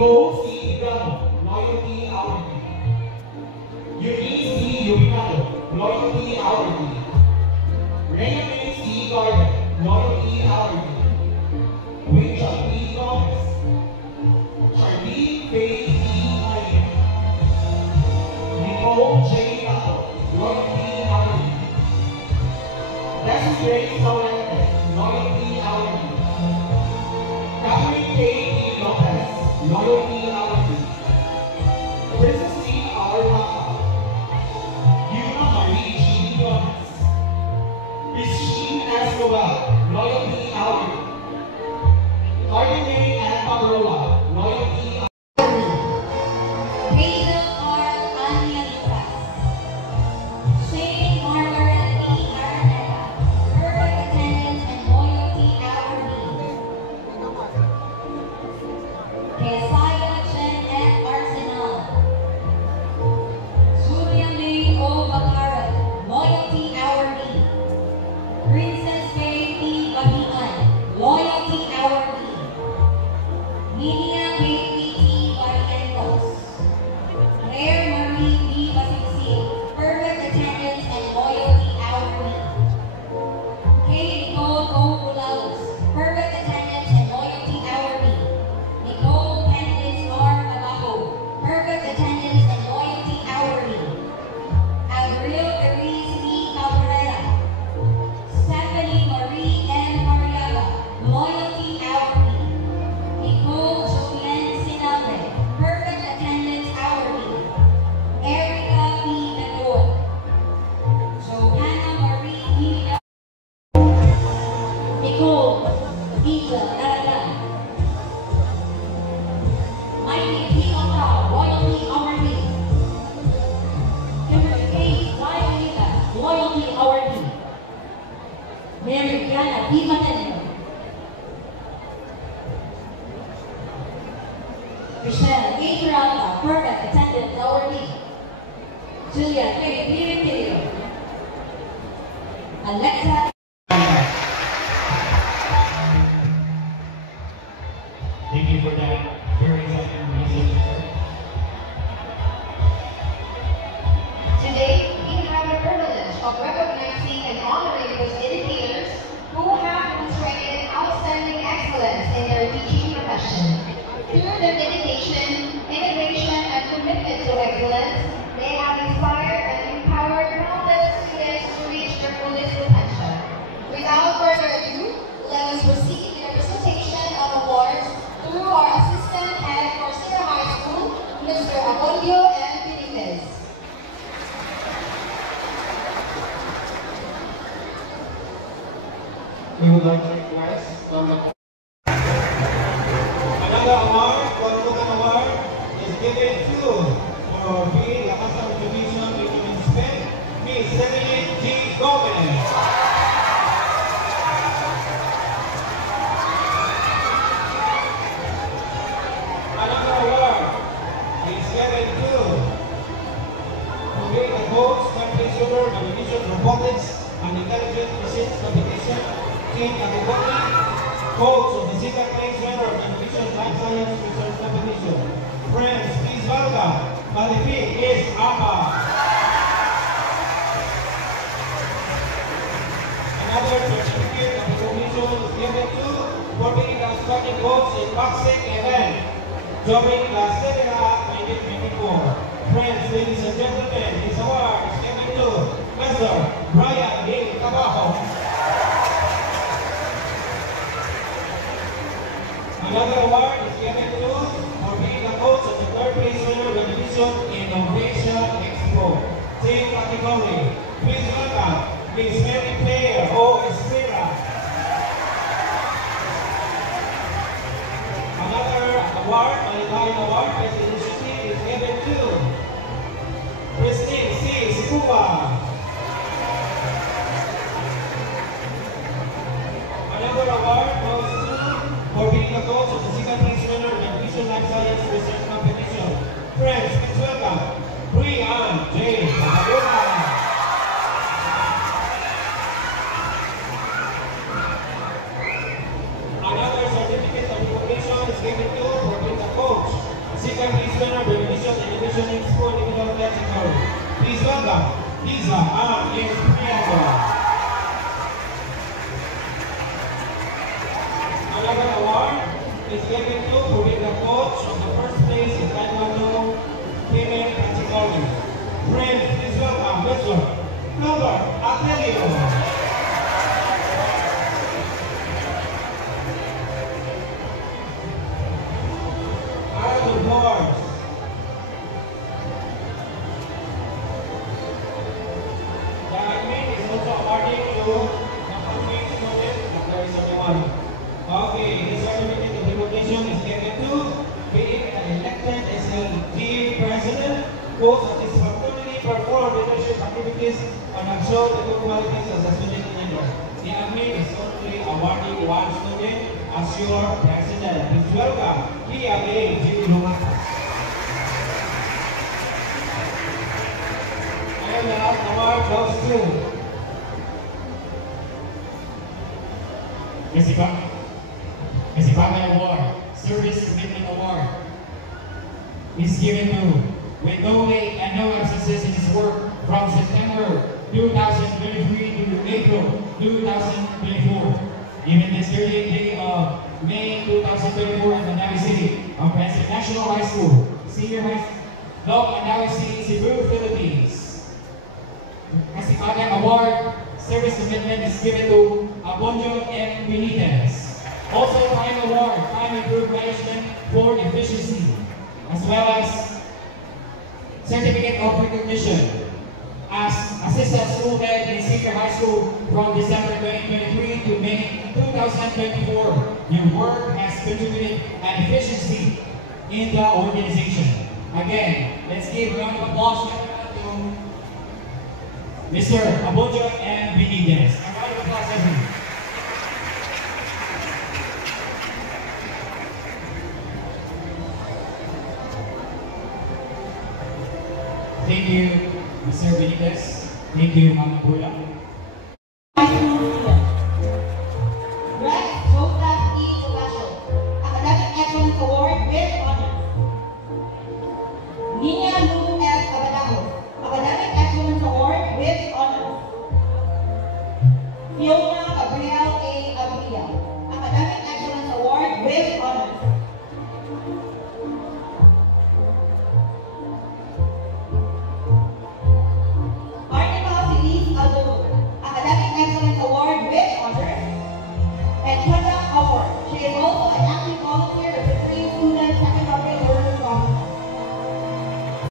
Nicole C. Ibramo, loyalty hourly. Eunice C. Yubinado, loyalty hourly. Rena C. Garden, loyalty hourly. Rachel P. Gomez. Charlene Faye C. Mayer. Nicole J. Lato, loyalty hourly. Leslie Grace Solente, loyalty hourly. Catherine K. E. Lopez, loyalty hourly. Princess C. R. Rafa. Yuna Marie G. Gomez. Christine Escobar, loyalty hourly. Cardinal and Pabrola, loyalty hourly. Hazel R. Anya Lucas. Shane Margaret E. Araneta. Perfect attendance and loyalty hourly. Keziah Jen F. Arsenal. Julia May O. Bacarat, loyalty hourly. Princess Faye P. Bahian, loyalty hourly. Lilia Katie T. Barrientos. Claire Marie B. Basiksi, perfect attendance and loyalty hourly. Kay Nicole O. Bulalos, perfect attendance and loyalty hourly. Nicole Candice R. Abajo, perfect attendance and loyalty hourly. Avril Therese E. Cabrera. Stephanie Marie M. Mariaga, loyalty hourly. Nicole Julienne Sinalde, perfect attendance hourly. Erica P. Nagor. Johanna Marie Emilia. Nicole Ida Daragan. Mikey P. Oka, loyalty hourly. Kimberly K. Dianita, loyalty hourly. Mary Diana P. Mateno. Michelle A. Peralta, perfect attendance hourly. Julia K. Pimentello. Alexa. Thank you for that very exciting message. Today, we have the privilege of recognizing and honoring those educators who have demonstrated outstanding excellence in their teaching profession. Through their dedication, innovation, and commitment to excellence, they have inspired and empowered countless students to reach their fullest potential. Without further ado, let us proceed with the presentation of awards through our Assistant Head for Sierra High School, Mr. Abolio M. Benitez. We would like to request another award, Guadalupe Award, is given to for being the custom division between Spain, Miss Celine G. Gomez. Another award is given to for being the coach, championship, division robotics and intelligent machines competition, King Akiboni, coach of the Zika Clay Center and Division Life Science Research Competition. Friends, please welcome, Malipi is Ama. Another certificate of recognition is given to for being the outstanding coach in boxing event during the Serie A 1924. Friends, ladies and gentlemen, this award is given to Mr. Brian A. Cabajo. Another award is given to for being the coach of the third place winner of the Division Innovation Expo. Same category. Please welcome Miss Mary Claire O. Estrella. Another award, Maligayang Award, Best Initiative is given to Christine C. Sikuba. Another award goes to for being the coach of the second place winner in the Division Life Science Research Competition. Friends, please welcome Brian J. Magadona. Another certificate of recognition is given to for being the coach Please welcome Liza and Espriego. Another award is given to for being the coach of the first place in Taekwondo Female category. Friends, please welcome Mr. Robert Atelio. Okay, this certificate of recognition is given to being elected as a team president who satisfactorily performed leadership activities and have shown the good qualities as a student leader. The admin is currently awarding one student as your president. Please welcome Kiabe Jiluma. And the last award goes to Mesipame Award, Service Commitment Award, is given to with no late and no absences in his work from September 2023 to April 2024. Even this 30th day of May 2024 in Mandawi City, Comprehensive National High School, Senior High School, Mandawi City, Cebu, Philippines. Mesipame Award, Service Commitment is given to Abonjo M. Benitez. Also, Time Award, Time Improved Management for Efficiency, as well as Certificate of Recognition as Assistant School Head in Senior High School from December 2023 to May 2024. Your work has contributed an efficiency in the organization. Again, let's give a round of applause to Mr. Abonjo and Benitez. A round of applause, everyone. Thank you, Mr. Benitez. Thank you, Ma'am Bula.